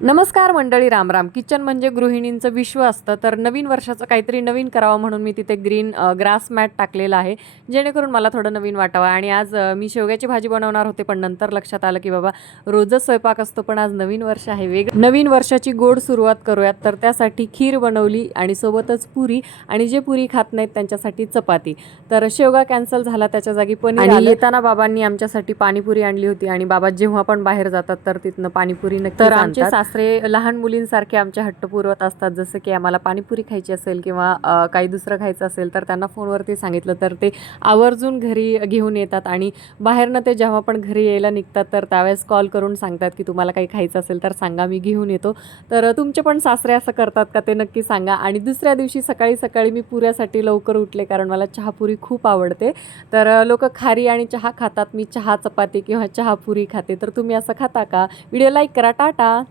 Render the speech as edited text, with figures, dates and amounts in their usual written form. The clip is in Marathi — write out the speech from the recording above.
नमस्कार मंडळी, रामराम. किचन म्हणजे गृहिणींचं विश्व असतं. तर नवीन वर्षाचं काहीतरी नवीन करावं म्हणून मी तिथे ग्रीन ग्रास मॅट टाकलेला आहे, जेणेकरून मला थोडं नवीन वाटावं. आणि आज मी शेवग्याची भाजी बनवणार होते, पण नंतर लक्षात आलं की बाबा रोजच स्वयंपाक असतो, पण आज नवीन वर्ष आहे, नवीन वर्षाची गोड सुरुवात करूयात. तर त्यासाठी खीर बनवली आणि सोबतच पुरी, आणि जे पुरी खात नाहीत त्यांच्यासाठी चपाती. तर शेवगा कॅन्सल झाला, त्याच्या जागी पनीर. आणि येताना बाबांनी आमच्यासाठी पाणीपुरी आणली होती, आणि बाबा जेव्हा पण बाहेर जातात तर तिथनं पाणीपुरी नक्कीच आणतात. आमचे सासरे लहान मुलींसारखे आमचे हट्ट पुरवत असतात. जसं की आम्हाला पाणीपुरी खायची असेल किंवा काही दुसरं खायचं असेल तर त्यांना फोनवरती सांगितलं तर ते आवर्जून घरी घेऊन येतात. आणि बाहेरनं ते जेव्हा पण घरी यायला निघतात तर त्यावेळेस कॉल करून सांगतात की तुम्हाला काही खायचं असेल तर सांगा, मी घेऊन येतो. तर तुमचे पण सासरे असं करतात का ते नक्की सांगा. आणि दुसऱ्या दिवशी सकाळी सकाळी मी पुऱ्यासाठी लवकर उठले, कारण मला चहापुरी खूप आवडते. तर लोक खारी आणि चहा खातात, मी चहा चपाती किंवा चहापुरी खाते. तर तुम्ही असं खाता का? व्हिडिओ लाईक करा. टाटा.